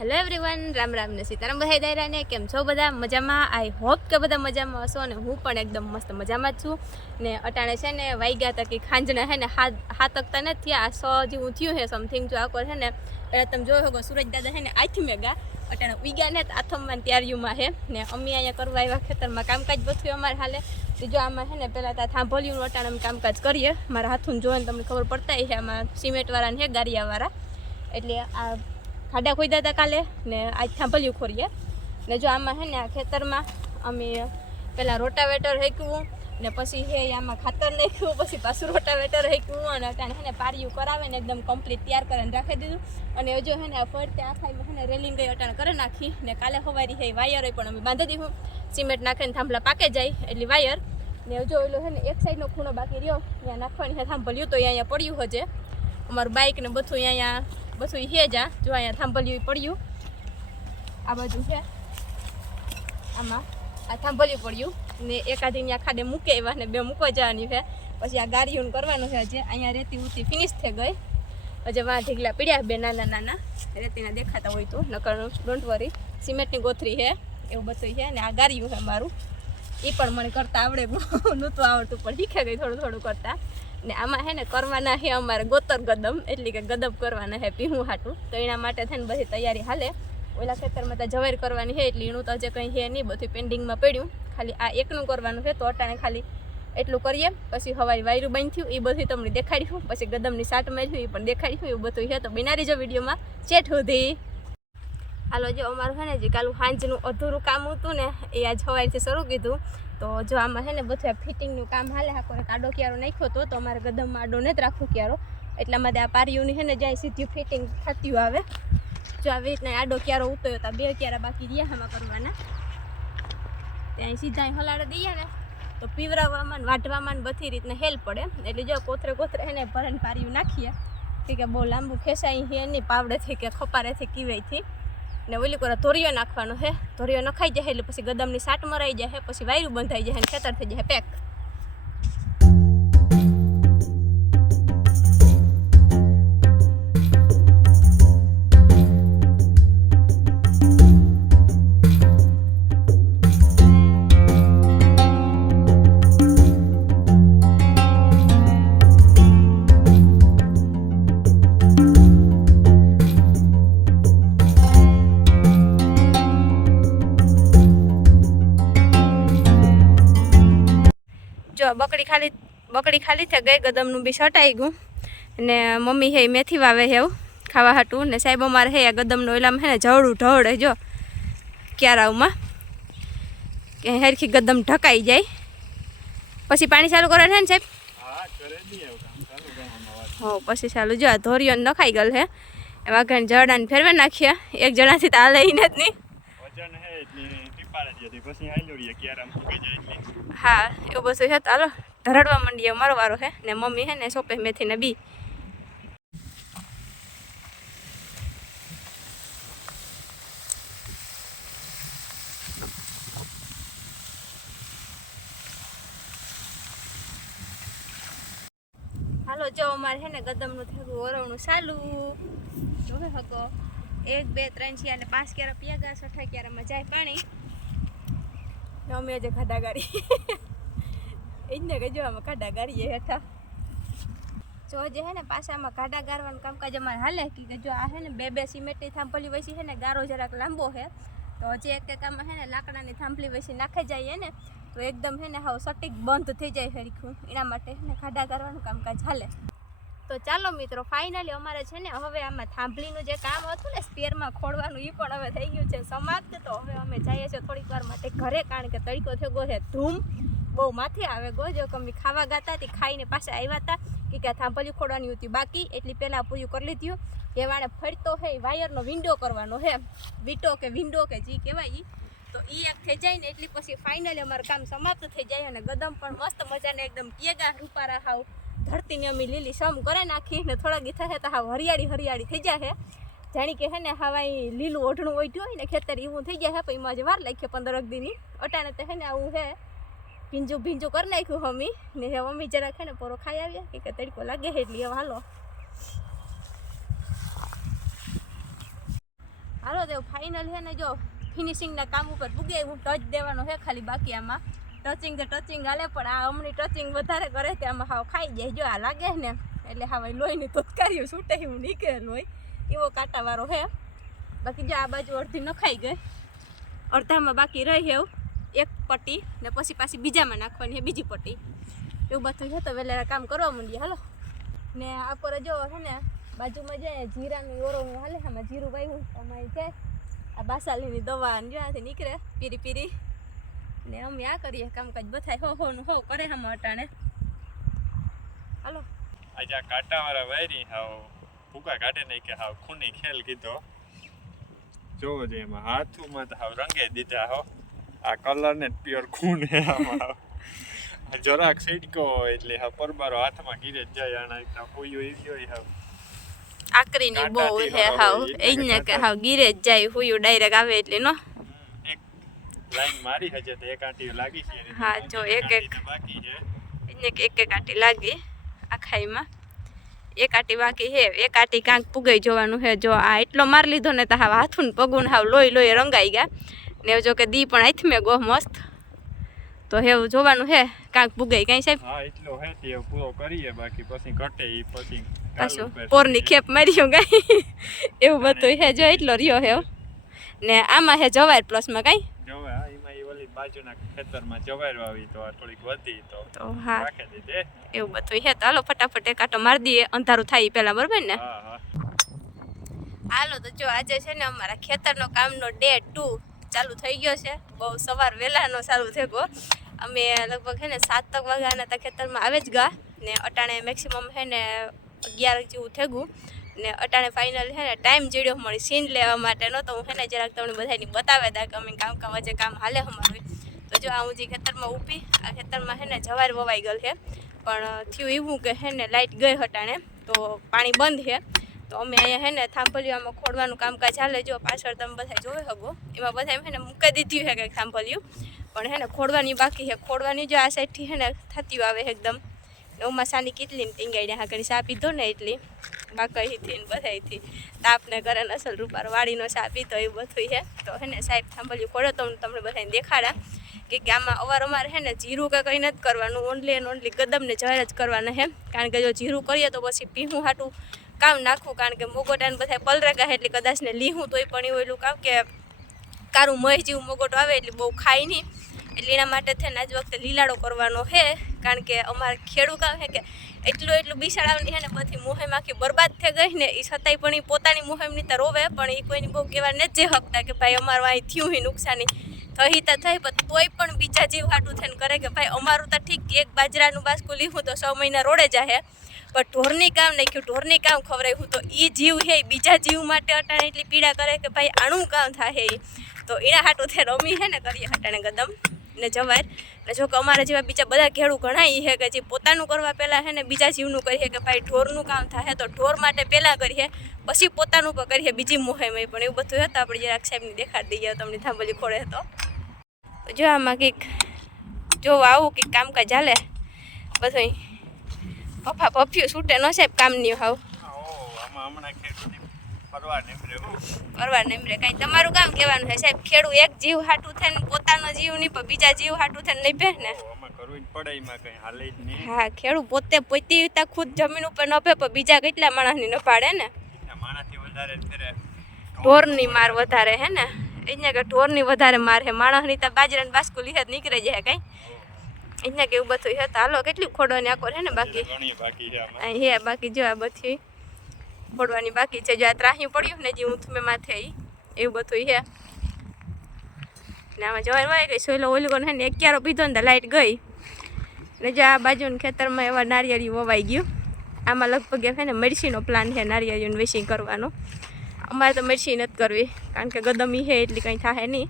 Hello everyone Ram Ram ને સીતારામ બધા દાયરાને, કેમ છો બધા? મજામાં? આઈ હોપ કે બધા મજામાં હશો અને હું પણ એકદમ મસ્ત મજામાં જ છું. ને અટાણે છે ને વાગ્યા હતા કે ખાંજણા હે ને હાથ તકતા નથી આ સો જેવું થયું છે સમથિંગ જો આકોર છે ને, પહેલાં તમે જોયો હોગો સુરજ દાદા છે ને આથી મેગા અટાણે ઉગ્યા ને આથમમાં ત્યારીયુમાં છે ને અમે અહીંયા કરવા આવ્યા ખેતરમાં કામકાજ બધું અમારે હાલે. બીજો આમાં છે ને પહેલાં ત્યાં થાંભલ્યું અટાણે અમે કામકાજ કરીએ. મારા હાથું જોઈને તમને ખબર પડતા છે આમાં સિમેન્ટવાળા ને ગારિયાવાળા. એટલે આ ખાડા ખોદ્યા હતા કાલે ને આજ થાંભલ્યું ખોરીએ. ને જો આમાં છે ને આ ખેતરમાં અમે પહેલાં રોટાવેટર હેકવું ને પછી હે આમાં ખાતર નાખ્યું, પછી પાછું રોટાવેટર હેકવું અને અત્યારે હે ને પારિયું કરાવે ને એકદમ કમ્પ્લીટ તૈયાર કરીને રાખી દીધું. અને હજુ હે ને આ ફરતે આખાઈમાં હે ને રેલિંગ ગઈ અટાણે કરી નાખી ને કાલે સવારી હે વાયર પણ અમે બાંધી દીધું. સિમેન્ટ નાખીને થાંભલા પાકે જાય એટલે વાયર. ને હજુ ઓલો છે ને એક સાઈડનો ખૂણો બાકી રહ્યો. ત્યાં નાખવાની હે થાંભલ્યું તો અહીંયા પડ્યું હજે. અમારું બાઇક ને બધું અહીંયા બધું હે જા, જો અહીંયા થાંભલ્યું પડ્યું. આ બાજુ છે આમાં આ થાંભલ્યું પડ્યું. ને એકાદી ત્યાં ખાડે મૂકે એવા ને બે મૂકવા જવાની છે પછી આ ગાડીઓનું કરવાનું છે જે અહીંયા રેતી ઉતી ફિનિશ થઈ ગઈ. પછી વાં ઢીગલા પીડ્યા બે નાના નાના. રેતીના દેખાતા હોય તો, નકર ડોન્ટ વરી સિમેન્ટની ગોથરી છે એવું બધું છે ને આ ગાડીયું છે મારું. એ પણ મને કરતાં આવડે નહોતું આવડતું, પણ શીખે ગઈ થોડું થોડું કરતા. ને આમાં હે ને કરવાના છે અમારે ગોતર ગદમ, એટલે કે ગદબ કરવાના છે પીવું હાટું. તો એના માટે થઈને બધી તૈયારી હાલે. ઓલા ખેતરમાં તો જવાર કરવાની છે એટલે એનું તો હજી કંઈ છે નહીં, બધું પેન્ડિંગમાં પડ્યું. ખાલી આ એકનું કરવાનું છે તો અટાણે ખાલી એટલું કરીએ. પછી હવાઈ વાયરું બંધ થયું, એ બધું તમને દેખાડ્યું. પછી ગદમની સાટ માર્યું, એ પણ દેખાડ્યું એ બધું છે તો બિનારી જો વિડીયોમાં. ચેટ સુધી. હાલો, જો અમારું છે ને, જે કાલું સાંજનું અધૂરું કામ હતું ને, એ આજ હવાઈથી શરૂ કીધું. તો જો આમાં છે ને બધું ફિટિંગનું કામ હાલે હા કોઈ આડો ક્યારો નાખ્યો હતો તો અમારે ગદમમાં આડો નથી રાખવો ક્યારો. એટલા માટે આ પારીઓની છે ને જ્યાં સીધું ફિટિંગ થતી આવે જો આવી રીતના આડો ક્યારો ઉતર્યો હતા બે ક્યારા બાકી રહ્યા આમાં કરવાના. ત્યાં સીધા હલાડે દઈએ ને, તો પીવરાવવામાં વાઢવામાં બધી રીતના હેલ્પ પડે એટલે જો કોથરે કોથરે એને ભરણ પારીયું નાખીએ. કે બહુ લાંબુ ખેંચાઈ છે નહીં, પાવડેથી કે ખપારેથી કીવાયથી ને ઓલી કોરા ધોરિયો નાખવાનો છે ધોરિયો નખાઈ જાય એટલે પછી ગદમની સાટ મરાઈ જાય પછી વાયરું બંધાઈ જાય ખેતર થઈ જાય પેક. બકડી ખાલી બકડી ખાલી થઈ ગઈ ગદમનું બી છટાઈ ગયું. ને મમ્મી હે મેથી વાવે હે ખાવા હાટું. ને સાહેબ અમારે હે આ ગદમનું ઓલામાં હે ને જવડું ઢવડે જો ક્યારાવમાં કે હેરખી ગદમ ઢકાઈ જાય. પછી પાણી ચાલુ કરે છે ને સાહેબ? હો, પછી ચાલુ જો આ ધોરીઓ નખાઈ ગયેલ હે. એ ઘણ જડાને ફેરવે નાખ્યા એક જણાથી તો આ લઈને જ નહીં વજન હે એટલે ટીપાડે છે તે પછી હાલ્યો રહીએ, ક્યારે આમ ફૂટી જાય એટલે. હા, એવું બધું છે. હાલો ધરડવા માંડીએ મારો વારો હે ને મમ્મી હે ને સોપે મેથી ને બી. હાલો, જો અમારે છે ને ગદમનું થયું ઓરવણું ચાલુ. જોવે હકો એક, બે, ત્રણ છે અને પાંચ ક્યારે પિયાગા, છઠ્ઠા ક્યારામાં જાય પાણી. અમે આજે ખાડા ગાડી એ જ ને કે જો અમે ખાડા ગાડીએ હેઠા જો જે હે ને પાછામાં ખાડા ગારવાનું કામકાજ અમારે હાલે. કે જો આ હે ને બે બે સિમેન્ટની થાંભલી વસી છે ને, ગારો જરાક લાંબો છે તો હજી એક એક આમાં હે ને લાકડાની થાંભલી વસી નાખી જાય ને તો એકદમ હે ને હાવ સટીક બંધ થઈ જાય હરીખું એના માટે ને ખાડા ગારવાનું કામકાજ હાલે. તો ચાલો મિત્રો ફાઇનલી અમારે છે ને હવે આમાં થાંભલીનું જે કામ હતું ને, સ્પેરમાં ખોડવાનું એ પણ હવે થઈ ગયું છે સમાપ્ત. તો હવે અમે જઈએ છીએ થોડીક વાર માટે ઘરે, કારણ કે તડકો થયો છે ધૂમ બહુ માથે આવે ગો. જો કમી ખાવા ગાતા હતી ખાઈને પાછા આવ્યા હતા કે કે થાંભલી ખોડવાની હતી બાકી, એટલી પહેલાં પૂરું કરી લીધું. વાળે ફરતો હે, વાયરનો વિન્ડો કરવાનો હે વિટો કે વિન્ડો કે જે કહેવાય એ તો એ એક થઈ જાય ને, એટલી પછી ફાઇનલી અમારું કામ સમાપ્ત થઈ જાય અને ગદમ પણ મસ્ત મજાને એકદમ કેગા રૂપારા હાવ. ધરતીને અમે લીલી સમ કરે નાખી ને થોડા દી થશે તો હા હરિયાળી હરિયાળી થઈ જાય જાણી કે હે ને હવાઈ લીલું ઓઢણું ઓઢ્યું હોય ને ખેતર એવું થઈ જાય પણ એમાં જ વાર લાગી પંદર દીની. અટાણે તો હે ને આવું હે, ભીંજું ભીંજું કરી નાખ્યું મમ્મી ને હવે મમ્મી જરાક હે ને પોરો ખાઈ આવ્યા કે તડકો લાગે છે એટલે હવે હાલો. હાલો તો ફાઇનલ છે ને જો ફિનિશિંગના કામ ઉપર પૂગે હું ટચ દેવાનો છે ખાલી બાકી આમાં. ટચિંગ તો ટચિંગ હાલે, પણ આ હમણી ટચિંગ વધારે કરે તે આમાં હાવ ખાઈ જાય, જો આ લાગે ને, એટલે હા ભાઈ લોહીની તોતકારીઓ છૂટે એવું નીકળે લોહી. એવો કાંટાવાળો છે. બાકી જો આ બાજુ અડધી નખાઈ ગઈ. અડધામાં બાકી રહી એવું. એક પટ્ટી ને પછી પાછી બીજામાં નાખવાની હે બીજી પટ્ટી. એવું બધું છે તો વહેલા કામ કરવા માંડીએ, હાલો. ને આ પર જો છે ને, બાજુમાં જાય જીરાનું ઓરોનું હાલે આમાં જીરું વાવ્યું અમારે છે, આ બાસાલીની દવા ને નીકળે, પીરી પીરી. ને અમે આ કરીએ કામકાજ. બધાય હો હો નું હો કરે હમ અટાણે. હાલો. આજે આ કાંટાવાળા વાયરી હાવ ભૂકા કાઢે નહીં કે હાવ ખૂની ખેલ કીધો. જોવો છે એમાં હાથુમાં તો હાવ રંગે દીધા હો. આ કલર ને પ્યોર ખૂન હે આમાં જરાક સીટકો હોય એટલે હા પરબારો હાથમાં ગીરે જ જાય આના એકદમ હોયું એવી હોય હાવ. આકરીની બહુ હે હાવ. એને કે હાવ ગીરે જ જાય હુયું ડાયરેક્ટ આવે એટલે નો? લાઈન મારી હજે તો એક આંટી લાગી છે હા, જો એક એક એક. બાકી છે. એને એક એક આંટી લાગી આખાઈમાં એક આટી બાકી હે એક આટી કાંક પુગાઈ જોવાનું હે જો આ એટલો માર લીધો ને તો હાવ હાથું ને પગું હાવ લોહી લોહી રંગાઈ ગયા. ને જો કે દી પણ હાથમાં ગો મસ્ત. તો હેવું જોવાનું હે કાંક પુગાઈ કાંઈ સાહેબ? હા એટલો હે તે પૂરો કરીએ બાકી પછી ઘટે ઈ પછી પાછું પોરની ખેપ માર્યું કાંઈ એવું બધું હે જો એટલો રહ્યો હે. ને આમાં હે જવાય પ્લસમાં કાંઈ? હા બાજુના ખેતરમાં જવાર વાવી તો થોડીક વધી તો તો હા. એવું બધું હે તો હાલો ફટાફટ એક આટો મારી દઈએ. અંધારું થાય પહેલા બરાબર ને? હાલો તો જો આજે છે ને અમારા ખેતરનો કામનો ડે ટુ ચાલુ થઈ ગયો છે. બહુ સવાર વહેલાનો ચાલુ થઈ ગયો. અમે લગભગ હે ને સાત તક વાગ્યાના હતા ખેતરમાં આવે જ ગયા ને અટાણે મેક્સિમમ હે ને અગિયાર જેવું થઈ ગયું. ને અટાણે ફાઇનલ છે ને ટાઈમ જોડ્યો મળી સીન લેવા માટેનો તો હું છે ને જરાક તમને બધાની બતાવે દા કે અમે કામ કામ વચ્ચે કામ હાલે અમારું તો જો આ હું જે ખેતરમાં ઊભી, આ ખેતરમાં છે ને જવાર વવાઈ ગયેલ છે. પણ થયું એવું કે છે ને લાઇટ ગઈ હટાણે, તો પાણી બંધ છે. તો અમે અહીંયા છે ને થાંભલિયામાં ખોડવાનું કામકાજ ચાલે જો પાછળ તમે બધા જોઈ શકો, એમાં બધા એમ છે ને મૂકી દીધું છે કંઈક થાંભલિયું. પણ છે ને ખોડવાની બાકી છે. ખોડવાની જો આ સાઈડથી છે ને થતી આવે એકદમ. ને સાની કેટલી ટીંગાઈ હા કરી સા પીધો ને એટલી બાકઈથી ને બધાયથી તાપને ઘરે અસલ રૂપાર વાડીનો ચા પીતો એ બધું છે તો હે ને સાહેબ સાંભળ્યું ખોડો તો તમને બધાને દેખાડા કે આમાં અમારે હે ને જીરું કે કંઈ નથી કરવાનું ઓનલી એન્ડ ઓનલી કદમને જહેર જ કરવાના હે. કારણ કે જો જીરું કરીએ તો પછી પીહું હાટું કામ નાખવું કારણ કે મોગોટાને બધા પલરે કહે એટલે કદાચ ને લીહું તોય પણ એવું કામ કે કારું મય જેવું મોગોટો આવે એટલે બહુ ખાય નહીં. એટલે એના માટે થઈને આજ વખતે લીલાડો કરવાનો છે, કારણ કે અમારે ખેડૂત છે કે એટલું એટલું બિસાડાવાની છે ને પછી મોહેમ આખી બરબાદ થઈ ગઈ ને એ છતાંય પણ એ પોતાની મોહેમની તો રોવે, પણ એ કોઈની બહુ કહેવા નથી જે હકતા કે ભાઈ અમારું અહીં થયું હોય નુકસાની. થઈ તો થઈ પણ તોય પણ બીજા જીવ હાટું થઈને કરે કે ભાઈ અમારું તો ઠીક એક બાજરાનું બાસકું લીધું તો છ મહિના રોડે જાહે, પણ ઢોરની કામ નાખ્યું, ઢોરની કામ ખવડાવ્યું તો એ જીવ ઈ બીજા જીવ માટે અટાણે એટલી પીડા કરે કે ભાઈ આણું કામ થાય તો એના હાટું થઈને રમી છે ને કરીએ હટાણે કદમ ને જવાર. ને જો કે અમારા જેવા બીજા બધા ખેડૂત ઘણા ઈ છે કે જે પોતાનું કરવા પહેલાં છે ને બીજા જીવનું કરીએ કે ભાઈ ઢોરનું કામ થાય તો ઢોર માટે પહેલાં કરીએ, પછી પોતાનું પણ કરીએ, બીજી મોહેમય પણ એવું બધું હતું. આપણે જરાક સાહેબને દેખાડી દઈએ તમને થાંભલી ખોડે તો. જો આમાં કંઈક, જો આવું કંઈક કામકાજ ચાલે બધું પફા પફ્યું છૂટે ન સાહેબ કામની હાવ. હમણાં પરવા નીકળે હો. કરવા કાંઈ તમારું કામ કહેવાનું છે સાહેબ? ખેડૂ એક જીવ હાટું થઈને પોતાનો જીવ નહીં પણ બીજા જીવ હાટું થઈને નહીં ભે ને? હા ખેડૂ પોતે પોતે ખુદ જમીન ઉપર ન ભે પણ બીજા કેટલા માણસની ન પાડે ને? ઢોરની માર વધારે હે ને? અહીંયા કે ઢોરની વધારે માર હે. માણસની તો બાજરાની બાસ્કુ લીધે જ નીકળે જાય કાંઈ. અહીંયા કે એવું બધું હે તો હાલો કેટલી ખોડવાની આખો હે ને બાકી? હે બાકી જો આ બધી. ખોડવાની બાકી છે. જો આ ત્રાહી પડ્યું ને જે ઊંથમે માથે એવું બધું હે ને આમાં જવાનું હોય કે સોયલો ઓલું કોને ને ક્યારો પીધો ને લાઇટ ગઈ. ને જે આ બાજુના ખેતરમાં એવા નારિયેળી વવાઈ ગયું. આમાં લગભગ છે ને મરસીનો પ્લાન છે નારિયેળીનું વેસિંગ કરવાનો. અમારે તો મરસી નથી કરવી, કારણ કે ગદમી છે એટલી કંઈ થાય નહીં.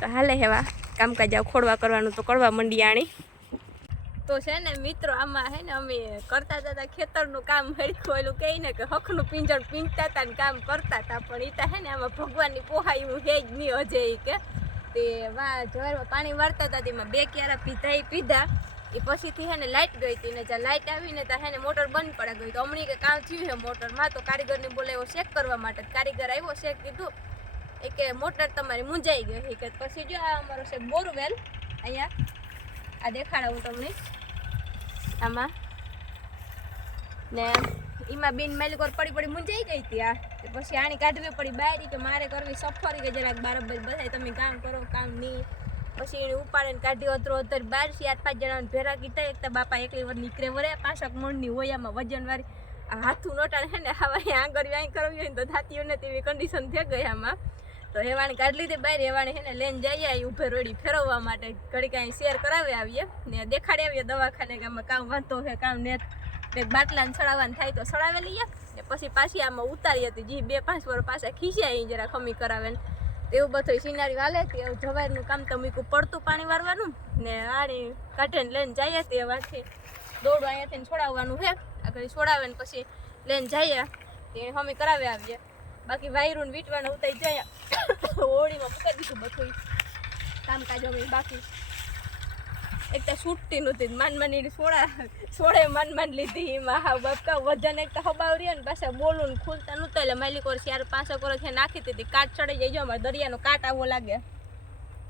તો હાલે હેવા, કામકાજ ખોડવા કરવાનું તો કરવા મંડી આણી તો છે ને મિત્રો, આમાં હે ને અમે કરતા હતા ખેતરનું કામ હળખું એલું કહી ને કે હકનું પિંજર પીંજતા હતા ને કામ કરતા હતા પણ એ તો હે ને આમાં ભગવાનની પોહાય હું જ નહીં હજે કે. તે વા જવારમાં પાણી વાળતા હતા તેમાં બે ક્યારા પીધા એ પીધા. એ પછીથી હે ને લાઇટ ગઈ હતી ને જ્યાં લાઇટ આવીને ત્યાં હે ને મોટર બંધ પડે ગઈ તો હમણાં કે કામ થયું છે મોટરમાં, તો કારીગરને બોલાવ્યો ચેક કરવા માટે. કારીગર આવ્યો શેક કીધું. એ કે મોટર તમારી મૂંઝાઈ ગઈ. છે કે પછી જો આ અમારો છે બોરવેલ, અહીંયા આ દેખાડાવું તમને. આમાં. ને એમાં બેન માલિક વાર પડી પડી મૂંઝાઈ ગઈ હતી આ. પછી આની કાઢવી પડી બારી કે મારે કરવી સફરી કે જરાક બરાબર બધાય તમે કામ કરો, કામ નહીં. પછી એને ઉપાડીને કાઢી અતરો અતર બાર ચાર પાંચ જણાને ભેરા કીધા. એક તો બાપા એકલી વાર નીકળે વરે પાંચક મણની હોય આમાં વજન વાળી આ હાથું નોટાણ છે ને હવે આગળ અહીં કરવી હોય તો થાતી તેવી કન્ડિશન થઈ ગઈ આમાં. તો એવાણે કાઢી લીધી બહાર રેવાણી હે ને લઈને જઈએ અહીં ઉભે રોડી ફેરવવા માટે. ઘડી કાંઈ શેર કરાવી આવીએ ને દેખાડી આવીએ દવાખાને કે આમાં કામ વાંધો છે કામ ને એક બાટલાને ચડાવવાનું થાય તો ચડાવી લઈએ ને પછી પાછી આમાં ઉતારી હતી. જે બે પાંચ વર્ષ ખીચ્યા ખીસ્યા જરા ખમી કરાવે ને. એવું બધું સિનારી વાલે તે જવારનું કામ તો મૂકું પડતું પાણી વારવાનું ને આણી કાઢીને લઈને જઈએ તે વાંચી. દોડું અહીંયાથી છોડાવવાનું છે આગળ છોડાવે ને પછી લઈને જઈએ તે હમી કરાવી આવીએ. બાકી વાયરું વીટવાના ઉતારી જાય. હોળીમાં મૂકી દીધું બધું કામકાજ હવે બાકી. એક તો છૂટતી નહોતી માન માની સોડા સોળે માન માન લીધી એમાં હા બાપકા વજન એક તો હબાવ રહ્યો ને પાછા બોલું ને ખુલતા નહોતા એટલે વર્ષ ચાર પાંચસો વર્ષ છે નાખી દીધી. કાટ ચડી જાય અમારે દરિયાનો કાટ આવો લાગે.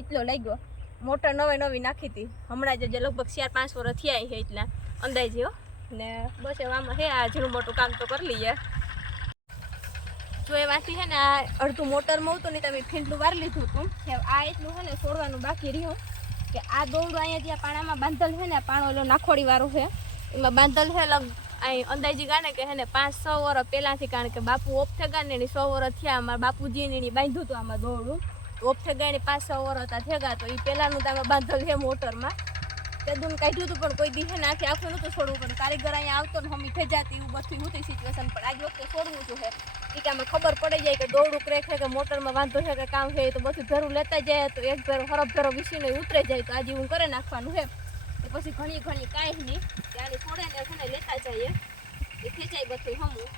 એટલો લાગ્યો. મોટર નવી નવી નાખી હતી. હમણાં જ લગભગ ચાર પાંચ વર્ષ થયા છે એટલા. અંદાજે ને બસ એવામાં હે આ ઝીણું મોટું કામ તો કરી લઈએ. જો એમાંથી છે ને આ અડધું મોટરમાં હતું ને તમે ફીંડલું વાર લીધું હતું. આ એટલું છે ને છોડવાનું બાકી રહ્યું. કે આ દોરડું અહીંયા જ્યાં પાણામાં બાંધલ છે ને પાણો એલો નાખોડી વાળું છે. એમાં બાંધલ છે લગ, અહીં અંદાજી ગાને કે હે ને પાંચ છ વર્ષ પહેલાંથી, કારણ કે બાપુ ઓફ થઈ ગયા ને એની સો વર્ષ થયા. અમારા બાપુજીને એની બાંધ્યું હતું આમાં દોરડું ઓફ થઈ ગયા એની પાંચ છ વર્ષ હતા થયા તો એ પહેલાંનું તો આમાં બાંધલ છે મોટરમાં. તે દૂન કાઢ્યું હતું, પણ કોઈ દિવસે નાખી આખું નહોતું છોડવું પણ કારીગર અહીંયા આવતો ને હમી થઈ જતી, એવું બધું હું સિચ્યુએશન પણ આજ વખતે છોડવું હે એ કે ખબર પડી જાય કે દોરડું ક્રેક છે કે મોટરમાં વાંધો છે કે કામ છે તો બધું ભેરું લેતા જાય, તો એક ભેરો હરફ ભેરો વિસીને ઉતરે જાય, તો આજે હું કરે નાખવાનું છે. તો પછી ઘણી ઘણી કાંઈ નહીં ત્યારે થોડે ને લેતા જઈએ. એ ખેંચાય બધું હમું.